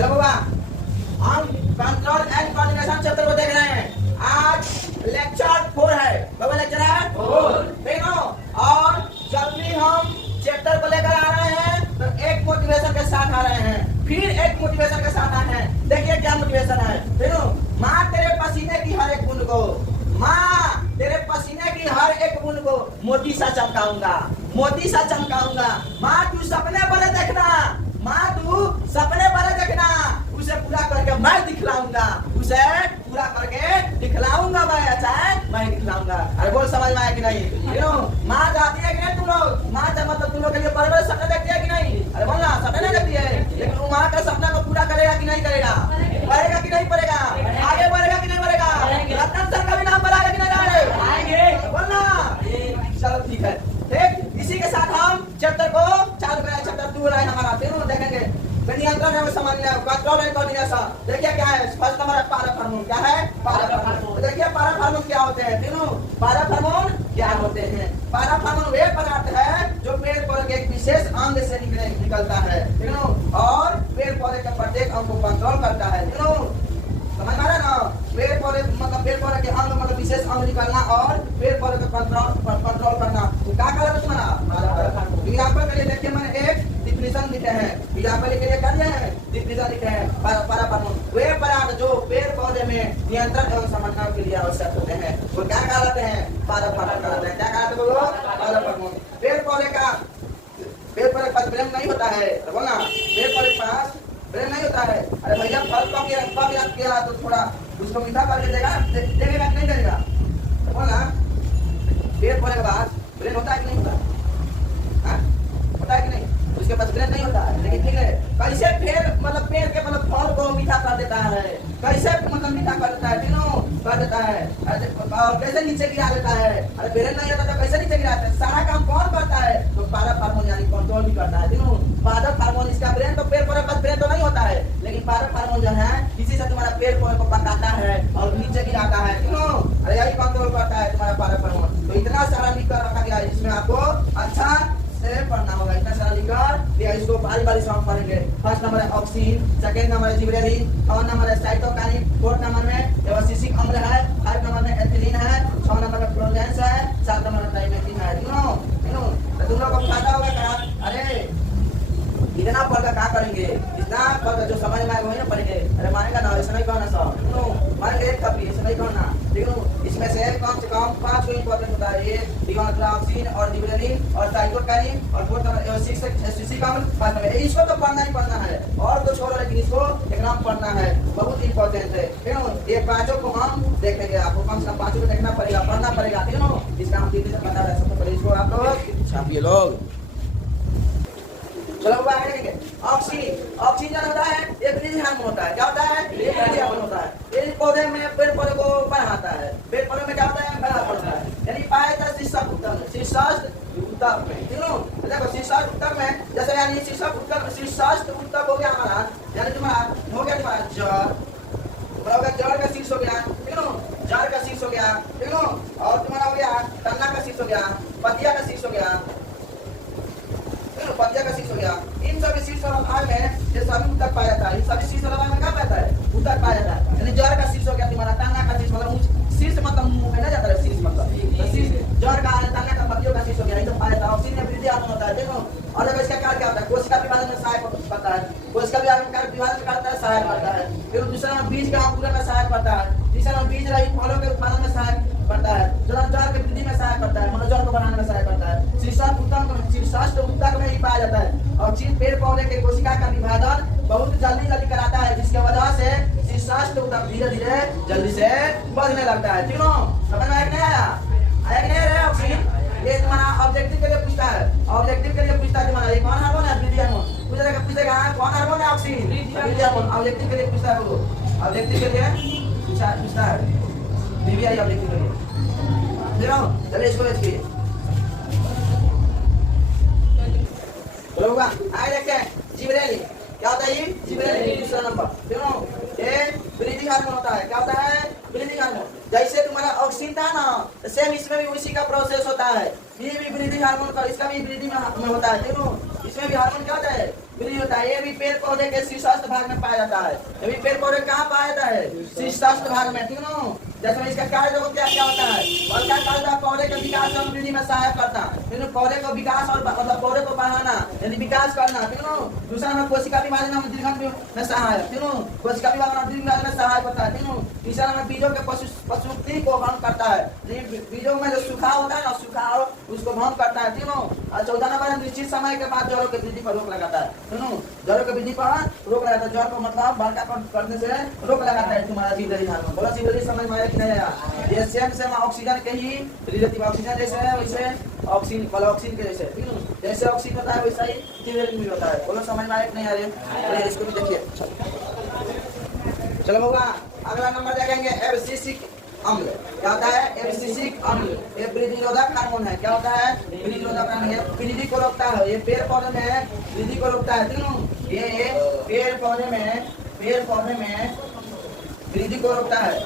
चलो बाबा, हम control and coordination chapter को देख रहे हैं। आज लेक्चर 4 है बाबा, लेक्चर है 4 देखो। और जब भी हम चैप्टर को लेकर आ रहे हैं तो एक मोटिवेशन के साथ आ रहे हैं, फिर एक मोटिवेशन के साथ आए हैं। देखिए क्या मोटिवेशन है, देखो। माँ तेरे पसीने की हर एक बूंद को, माँ तेरे पसीने की हर एक बूंद को मोती सा चमकाऊंगा, मोती सा चमकाऊंगा। माँ तू सपने बड़े देखना, माँ तू सपने बड़े देखना, उसे पूरा करके मैं दिखलाऊंगा, उसे पूरा करके दिखलाऊंगा मैं। अच्छा है, मैं दिखलाऊंगा। अरे बोल, समझ में आया कि नहीं? क्यों माँ जाती है कि नहीं तुम लोग? माँ जब मतलब तुम लोग के लिए बड़े बड़े सपने देखती है कि नहीं? अरे बोल ना, सपने नहीं देखती है, लेकिन वो माँ का सपना को पूरा करेगा कि नहीं करेगा? बढ़ेगा कि नहीं बढ़ेगा? आगे बढ़ेगा कि नहीं बढ़ेगा? रतन सर का भी नाम बढ़ाएगा कि नहीं बढ़ाएगा? बोल ना। चलो ठीक है, ठीक। इसी के साथ हम चैप्टर को चालू करें। चैप्टर 2 है हमारा, तीनों देखेंगे। नियंत्रण है समझ लिया, कंट्रोल एंड कोऑर्डिनेशन। देखिए क्या है, फर्स्ट नंबर पैरा हार्मोन। क्या है? Para hormone. देखिए पैरा हार्मोन क्या होते हैं तीनों। पैरा हार्मोन क्या होते हैं? पैरा हार्मोन वे पदार्थ है जो पेड़ पौधे के एक विशेष अंग से निकलता है तीनों, और पेड़ पौधे के प्रत्येक अंग को कंट्रोल करता है तीनों। समझ में आ रहा है ना? पेड़ पौधे मतलब पेड़ पौधे के अंग मतलब विशेष अंग निकलना और पेड़ पौधे को कंट्रोल करना। तो क्या कहा था तुम्हारा? एग्जाम्पल के लिए देखिए, मैंने एक डिफिनेशन लिखे हैं। एग्जाम्पल के लिए क्या दिया है? डिफिनेशन लिखे हैं। पैरा हार्मोन वे पदार्थ जो पेड़ पौधे में नियंत्रण एवं समन्वय के लिए आवश्यक होते हैं, वो क्या कहलाते हैं? पैरा हार्मोन कहलाते हैं। क्या कहलाते हैं बोलो? Para hormone. पेड़ पौधे के पास ब्रेन नहीं होता है, बोलना। पेड़ पौधे के पास ब्रेन नहीं होता है। अरे भैया फल कब याद किया तो थोड़ा उसको मीठा करके देगा, देगा नहीं देगा? बोला पेड़ पौधे के पास ब्रेन होता है कि नहीं होता? होता है कि नहीं? उसके पास ब्रेन नहीं होता है, लेकिन ठीक है, कैसे पेड़ के फल को मीठा कर देता है, कैसे मीठा कर देता है तीनों कर देता है, और कैसे नीचे गिरा देता है। अरे ब्रेन नहीं होता तो कैसे नीचे गिराता है? सारा काम कौन करता है? तो पैरा हार्मोन यानी कंट्रोल भी करता है तीनों। पैरा हार्मोन, इसका ब्रेन तो पेड़ पौधे के पास ब्रेन तो नहीं होता है, लेकिन पैरा हार्मोन जो है इसी से तुम्हारा पेड़ पौधे को पकाता है और नीचे गिराता है तीनों। अरे यही कंट्रोल करता है तुम्हारा पैरा हार्मोन। तो इतना सारा लिखकर रखा गया है, इसमें आपको अच्छा से पढ़ना होगा। इतना सारा लिखकर इसको बारी बारी से हम पढ़ेंगे। फर्स्ट नंबर है ऑक्सीन, सेकंड नंबर है जिबरेलिन, थर्ड नंबर है साइटोकाइनिन, फोर्थ नंबर में एवोसिसिक अम्ल है, फाइव नंबर में एथिलीन है, 6 नंबर में फ्लोरेंस है, 7 नंबर में ट्राइमेथिन है। तो तुम लोग को फायदा होगा क्या? अरे इतना पढ़कर क्या करेंगे? इतना पढ़कर जो समझ में आए वही ना पढ़ेंगे। अरे मानेगा ना, ऐसा नहीं कहना सब मानेंगे एक कभी, ऐसा नहीं कहना। लेकिन इसमें से कम 5 को इंपॉर्टेंट होता है। ये ऑक्सीन और जिबरेलिन और साइटोकाइनिन और फोर्थ नंबर एवोसिसिक अम्ल, पांच नंबर। इसको तो पढ़ना ही पढ़ना है, और तो छोड़ो, लेकिन इसको एकदम पढ़ना है, बहुत इंपॉर्टेंट है। ये पांचों को हम देखेंगे, आपको कम से कम 5 को देखना पड़ेगा, पढ़ना पड़ेगा तीनों। इसका हम ठीक से पता रह सकते पहले इसको आप लोग छापिए लोग। चलो आगे देखेंगे। ऑक्सीजन होता है, ये ब्रीदिंग हार्मोन होता है। क्या होता है? ये ब्रीदिंग हार्मोन होता है। ये पौधे में पेड़ पौधे को बढ़ाता है, पेड़ पौधे में क्या होता है? बढ़ा पड़ता है। यानी पाया था शीर्षक उत्तर में, तीनों देखो। शीर्षक उत्तर में जैसे यानी शीर्षक उत्तर हो गया हमारा, यानी तुम्हारा हो गया तुम्हारा जड़ का शीर्ष हो गया तीनों, जड़ का शीर्ष हो गया तीनों, और तुम्हारा हो गया तना का शीर्ष हो गया, पतिया का शीर्ष हो गया, पतिया का शीर्ष हो गया। इन सभी शीर्ष भाग में ये सभी उत्तर पाया जाता है। इन सभी शीर्ष भाग में क्या पाता है? उत्तर पाया जाता है। यानी जड़ का शीर्ष हो गया तुम्हारा, तना का शीर्ष मतलब शीर्ष मतलब मुंह में ना जाता है, शीर्ष मतलब जड़ का, तना का, पतियों का शीर्ष हो गया, ये सब पाया जाता है। ऑक्सीजन में वृद्धि हार्मोन होता है देखो। और देखो इसका कार्य क्या होता है? कोशिका विभाजन में सहायक करता है, कोशिका विभाजन करता है, सहायक करता है। फिर दूसरा बीज का अंकुरण में सहायक करता है, तीसरा बीज रहित फलों के उत्पादन में सहायक करता है, जड़ के वृद्धि में सहायक करता है, मनोजड़ को बनाने में सहायक करता है। शीर्षस्थ उत्तक में ही पाया जाता है। और पेड़ पौधे के कोशिका का विभाजन बहुत जल्दी कराता है, जिसके वजह से शीर्षस्थ उत्तक धीरे धीरे जल्दी से बढ़ने लगता है तीनों। समझ में आया कि नहीं आया? आया कि नहीं आया? ऑक्सीजन ये तुम्हारा ऑब्जेक्टिव के लिए पूछता है, ऑब्जेक्टिव के लिए पूछता है तुम्हारा ये कौन हार्मोन है? Breathing hormone. पूछेगा कौन हार्मोन है? ऑक्सीजन। ब्रीदिंग हार्मोन ऑब्जेक्टिव के लिए पूछता है, वो ऑब्जेक्टिव के लिए पूछता है, बीबीआई ऑब्जेक्टिव के लिए। चलिए इसको देखिए, आगे देखते हैं। जिबरेलिन क्या होता है? ये जिबरेलिन दूसरा नंबर तीनों, ये ब्रीदिंग हार्मोन होता है। क्या होता है? Breathing hormone. जैसे तुम्हारा ऑक्सीजन था ना, सेम इसमें भी उसी का प्रोसेस होता है। ये भी ब्रीदिंग हार्मोन का, इसका भी ब्रीदिंग में होता है तीनों। इसमें भी हार्मोन क्या होता है? ब्रिज होता है। ये भी पेड़ पौधे के शीर्षस्थ भाग में पाया जाता है। ये भी पेड़ पौधे कहाँ पाया जाता है? शीर्षस्थ भाग में, ठीक है। जैसे इसका कार्य देखो क्या क्या होता है। फल का कार्य पौधे के विकास और वृद्धि में सहायक करता है। पौधे को विकास और मतलब पौधे को बढ़ाना यानी विकास करना, ठीक है। दूसरा नंबर कोशिका विभाजन में दीर्घांत में सहायक, ठीक है। कोशिका विभाजन दीर्घांत में सहायक होता है, ठीक है। तीसरा नंबर बीजों के प्रसूति को भंग करता है। बीजों में जो सूखा होता है ना, सूखा उसको भंग करता है, ठीक है। और चौथा नंबर निश्चित समय के बाद जड़ों की वृद्धि पर रोक लगाता है, ठीक है। जड़ों की वृद्धि पर रोक लगाता है। जड़ को मतलब बड़का करने से रोक लगाता है तुम्हारा जीवदरी हार्मोन। बोला जीवदरी समझ में आया कि नहीं आया? ये सेम ऑक्सीजन के ही रिलेटिव, ऑक्सीजन जैसे है वैसे ऑक्सीजन वाला ऑक्सीजन के जैसे, ठीक है। जैसे ऑक्सीजन होता है वैसा ही जीवदरी भी होता है। बोलो समझ में आया कि नहीं आ रहे? इसको भी देखिए। चलो बाबा अगला नंबर देखेंगे एब्सिसिक अम्ल। क्या होता है? एब्सिसिक अम्ल ये वृद्धिरोधक हार्मोन है। क्या होता है? वृद्धिरोधक हार्मोन। ये वृद्धि को रोकता है। ये पेड़ पौधे में वृद्धि को रोकता है, ठीक है। ये पेड़ पौधे में वृद्धि को रोकता है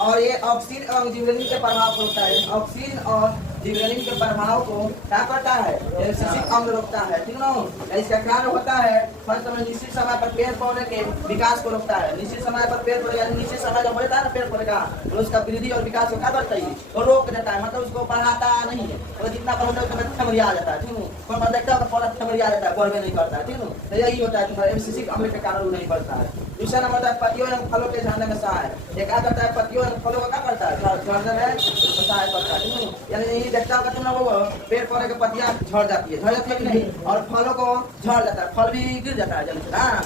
और ये ऑक्सीजन और जिबरेलिन के प्रभाव को रोकता है। ऑक्सीजन और जिबरेलिन के प्रभाव को क्या करता है? एब्सिसिक अम्ल रोकता है, ठीक है। इसका कार्य होता है फर्स्ट में निश्चित समय पर पेड़ पौधे के विकास को रोकता है। निश्चित समय पर पेड़ पौधे यानी निश्चित समय जब होता है ना पेड़ पौधे का, तो उसका वृद्धि और विकास को क्या करता है? तो रोक देता है, मतलब उसको बढ़ाता नहीं है। तो जितना बढ़ता है उतना थमरिया जाता है, ठीक है। पर देखता है पौधा थमरिया जाता है, बढ़वे नहीं करता है, ठीक है। तो यही होता है तुम्हारा एब्सिसिक अम्ल के कारण वो नहीं बढ़ता है। दूसरा नंबर है पत्तियों एवं फलों के झड़ने में सहायक। ये क्या करता है? पत्तियों एवं फलों का क्या करता है? झड़ने में सहायक करता है, ठीक है। यानी यही देखता होगा तुम लोगों को पेड़ पौधे की पत्तियां झड़ जाती है कि नहीं, और फलों को झड़ जाता है, फल भी गिर जाता है जल्दी से, हाँ।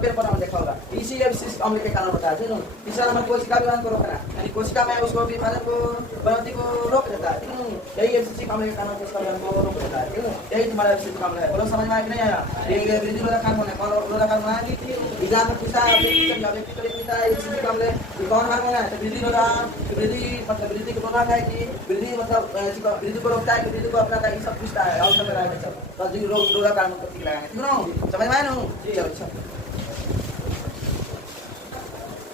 पेड़ पौधा में देखा होगा, इसी एब्सिसिक अम्ल के कारण होता है, ठीक है। तीसरा नंबर कोशिका विभाजन को रोकना, यानी कोशिका में उसको विभाजन को बढ़ोतरी को रोक देता है, ठीक है। यही एब्सिसिक अम्ल के कारण कोशिका विभाजन को रोक देता है, ठीक है। यही तुम्हारा एब्सिसिक अम्ल है। बोलो समझ में आया कि नहीं आया? ये वृद्धिरोधक हार्मोन है। कौन रोधक हार्मोन है? एग्जाम में पूछा है व्यक्ति को लिखता है एब्सिसिक अम्ल कौन हार्मोन है? तो वृद्धिरोधक, वृद्धि मतलब वृद्धि को रोकता है कि वृद्धि मतलब वृद्धि को रोकता है कि वृद्धि को अपना ये सब पूछता है और सब लगाएंगे सब तो जी रोधक हार्मोन को ठीक लगाएंगे, ठीक है। समझ में आया ना? चलो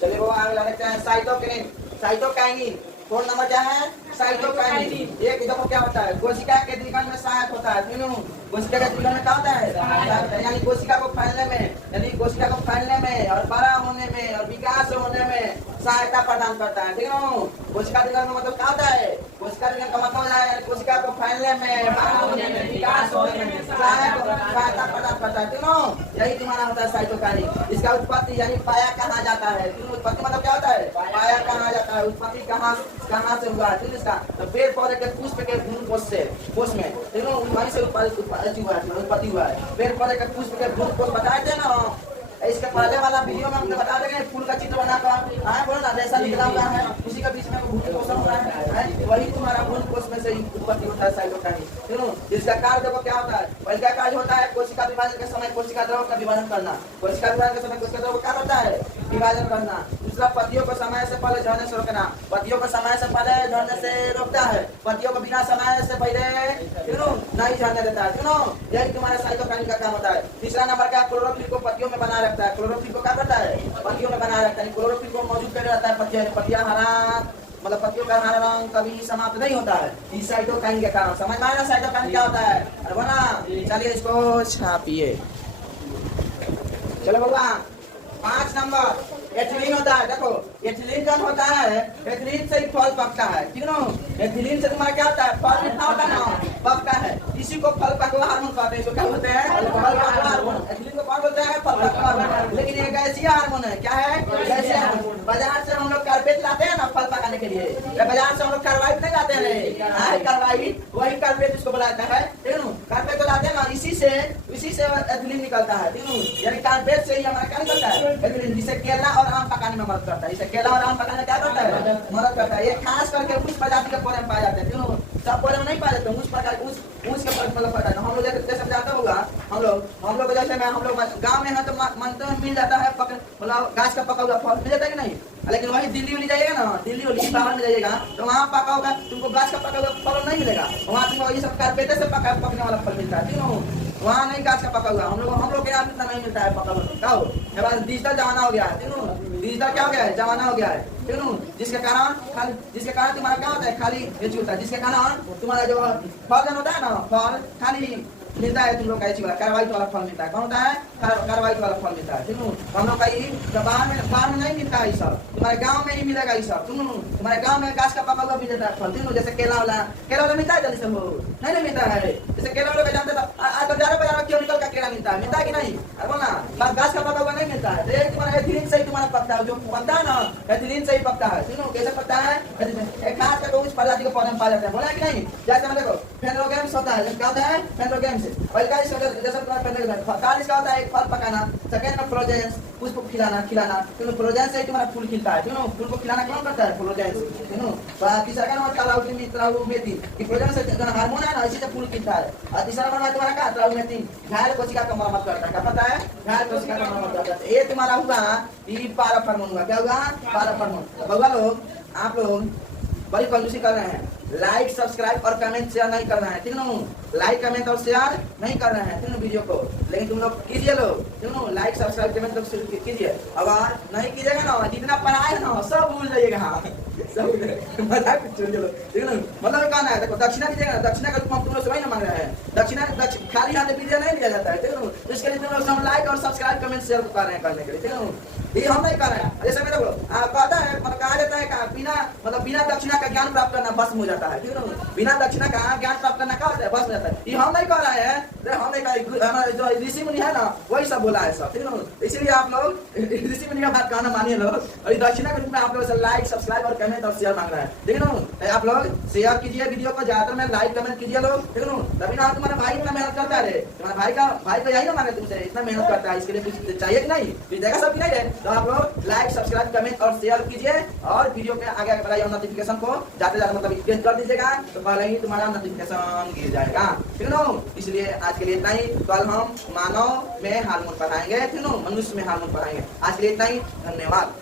चलिए वो आगे लगते हैं साइटोकिनिन। साइटोकाइनिन कौन नंबर क्या है? साइटोकाइनिन। ये देखो क्या होता है? कोशिका के द्विगुण में सहायक होता है, ठीक है। कोशिका के द्विगुण में क्या होता है? यानी कोशिका को फैलने में और बड़ा होने में और विकास होने में सहायता प्रदान करता है, ठीक है। कोशिका द्विगुण का मतलब क्या होता है? कोशिका द्विगुण का मतलब है कोशिका को फैलने में, बड़ा होने में, विकास होने में सहायता प्रदान करता है, ठीक है। यही तुम्हारा होता है साइटोकाइनिन। इसका उत्पत्ति यानी पाया कहाँ जाता है? उत्पत्ति मतलब क्या होता है? पाया कहाँ जाता है? उत्पत्ति कहाँ से हुआ है? ठीक है। इसका तो पेड़ पौधे के पुष्प के भ्रूण कोश में, ठीक है, वहीं से उत्पत्ति हुआ है। पेड़ पौधे के पुष्प के भ्रूण कोश बताए थे ना, इसके पहले वाला वीडियो में हमने बता देंगे फूल का चित्र बनाकर, हाँ बोलो ना, जैसा निकला हुआ है उसी के बीच में भ्रूण कोश होता है, वही तुम्हारा भ्रूण कोश में से उत्पत्ति होता है साइटोकाइनिन, ठीक है। इसका कार्य देखो क्या होता है? पहला कार्य होता है कोशिका विभाजन के समय कोशिका द्रव का विभाजन करना। कोशिका विभाजन के समय कोशिका द्रव क्या करता है? विभाजन करना। दूसरा पत्तियों को समय से पहले झड़ने से रोकना। पत्तियों को समय से पहले झड़ने से रोकता है। पत्तियों को बिना समय से पहले नहीं झड़ने देता है, ठीक है। यही तुम्हारा साइटोकाइनिन का काम होता है। तीसरा नंबर का क्लोरोफिल को पत्तियों में बनाए रखता है। क्लोरोफिल को क्या करता है? पत्तियों में बनाए रखता है। क्लोरोफिल को मौजूद कर रहता है पत्तियां हरा मतलब पत्तियों का हरा रंग कभी समाप्त नहीं होता है इस साइटोकाइनिन के कारण। समझ में आया ना साइटोकाइनिन क्या होता है? अरे बना चलिए इसको छापिए। चलो बाबा 5 नंबर एथिलीन होता है। देखो एथिलीन जब होता है, एथिलीन से ही फल पकता है, ठीक है ना। एथिलीन से तुम्हारा क्या होता है? फल कितना होता है ना, पकता है। इसी को फल पकवा हार्मोन कहते हैं। इसको क्या बोलते हैं? फल पकवा हार्मोन। एथिलीन को कौन बोलते हैं? फल पकवा हार्मोन। लेकिन ये गैसीय हार्मोन है। क्या है? गैसीय हार्मोन। बाजार से हम लोग कार्पेट लाते हैं ना फल पकाने के लिए, बाजार से हम लोग कार्बाइड नहीं लाते हैं, कार्बाइड वही कार्पेट इसको बुलाता है, ठीक है ना। कार्पेट को लाते हैं ना, इसी से एथिलीन निकलता है, ठीक है। यानी कार्पेट से ही हमारा क्या निकलता है? एथिलीन, जिसे केला और आम पकाने में मदद करता है। इसे केला और आम पकाने क्या करता है? मदद करता है। ये खास करके कुछ प्रजाति के पौधे में पाए जाते हैं, सब पौधे में नहीं पाए जाते। उस प्रकार उस के मतलब पता है। हम लोग जैसे जाता होगा, हम लोग जैसे हम लोग गाँव में है तो मनते में मिल जाता है, मतलब गाछ का पका हुआ फल मिल जाता है कि नहीं। लेकिन वही दिल्ली उली जाइएगा ना, दिल्ली बाहर में जाइएगा तो वहाँ पका होगा, तुमको गाछ का पका हुआ फल नहीं मिलेगा। वहाँ तुमको ये सब कार्पेटे से पकने वाला फल मिलता है, ठीक है। वहाँ नहीं गाछ का पका हुआ। हम लोग के यहाँ इतना नहीं मिलता है पका हुआ। क्या हो डिजिटल जमाना हो गया है, ठीक है। डिजिटल क्या हो गया है? जमाना हो गया है, ठीक है। जिसके कारण तुम्हारा क्या होता है? खाली ये होता है। जिसके कारण तुम्हारा जो फल होता है ना, फल खाली मिलता है तुम लोग का ऐसी वाला कार्रवाई वाला फल मिलता है। कौन होता है? कार्रवाई वाला फल मिलता है। हम लोग का ये बाहर में नहीं मिलता है। सब तुम्हारे गांव में ही मिलेगा। ये सब तुम्हारे गांव में घास का पका हुआ भी देता है फल। जैसे केला वाला मिलता है जल्दी से नहीं मिलता है। जैसे केला वाला जानते था आज बाजार बाजार क्यों निकल का केला मिलता है कि नहीं? बोलना बस घास का पका हुआ नहीं मिलता है। तुम्हारा एथिलीन से ही तुम्हारा पकता है। जो पकता है ना एथिलीन से ही पकता है। कैसे पकता है? एक घास का उस प्रजाति के पौधे में पाया जाता है। बोला कि नहीं? जैसे देखो फेनोगेम्स होता है। क्या होता है? फेनोगेम्स। पहला जैसे का होता है एक फल पकाना। सेकंड में फ्लोजेंस पुष्प खिलाना। फ्लोजेंस से तुम्हारा फूल खिलता है। फूल को खिलाना कौन करता है? फ्लोजेंस। तीसरा का नाम मेथी फ्लोजेंस से हार्मोन है ना, इसी से फूल खिलता है। और तीसरा का तुम्हारा क्या? त्राउमेथी घायल कोशिका का मरम्मत करता है। क्या पता है? घायल कोशिका का मरम्मत करता है। ये तुम्हारा हुआ ये पाराफार्मोन हुआ। क्या हुआ? पाराफार्मोन। बउआ लोग आप लोग बड़ी कंजूसी कर रहे हैं। लाइक सब्सक्राइब और कमेंट शेयर नहीं कर रहे हैं। ठीक ना? लाइक कमेंट और शेयर नहीं कर रहे हैं ठीक ना वीडियो को। लेकिन तुम लोग कीजिए लोग ठीक ना? लाइक सब्सक्राइब कमेंट लोग कीजिए। अगर नहीं कीजिएगा ना जितना पढ़ाए ना सब भूल जाइएगा। सब मजाक छोड़िए लोग ठीक ना? मतलब कहना है देखो दक्षिणा दीजिएगा। दक्षिणा का तुम लोग से मांग रहे हैं। दक्षिणा खाली हाथ वीडियो नहीं लिया जाता है ठीक ना? तो इसके लिए तुम लोग लाइक और सब्सक्राइब कमेंट शेयर कर रहे हैं करने के लिए ठीक ना? ये हम नहीं कर रहे हैं। जैसे देखो कहता है मतलब कहा जाता है बिना दक्षिणा का ज्ञान प्राप्त करना भस्म हो जाता है ठीक है। बिना दक्षिणा का ज्ञान प्राप्त करना क्या होता है? भस्म हो जाता है। ये हम नहीं कर रहे हैं। हम नहीं जो ऋषि मुनि है ना वही सब बोला है सब ठीक है। इसीलिए आप लोग ऋषि मुनि का बात कहना मानिए लोग। और दक्षिणा के रूप में आप लोग लाइक सब्सक्राइब और कमेंट और शेयर मांग रहे हैं ठीक है। आप लोग शेयर कीजिए वीडियो को ज्यादातर में लाइक कमेंट कीजिए लोग ठीक है। तभी ना तुम्हारा भाई इतना मेहनत करता है। तुम्हारा भाई तो यही ना मांगे तुमसे इतना मेहनत करता है। इसके लिए कुछ चाहिए कि नहीं? देगा सब कि नहीं है? तो आप लोग लाइक सब्सक्राइब कमेंट और शेयर कीजिए और वीडियो के आगे वाला नोटिफिकेशन को जाते जाते मतलब प्रेस कर दीजिएगा तो पहले ही तुम्हारा नोटिफिकेशन गिर जाएगा ठीक है। इसलिए आज के लिए इतना ही। कल हम मानव में हार्मोन पढ़ाएंगे ठीक है। मनुष्य में हार्मोन पढ़ाएंगे। आज के लिए इतना ही। धन्यवाद।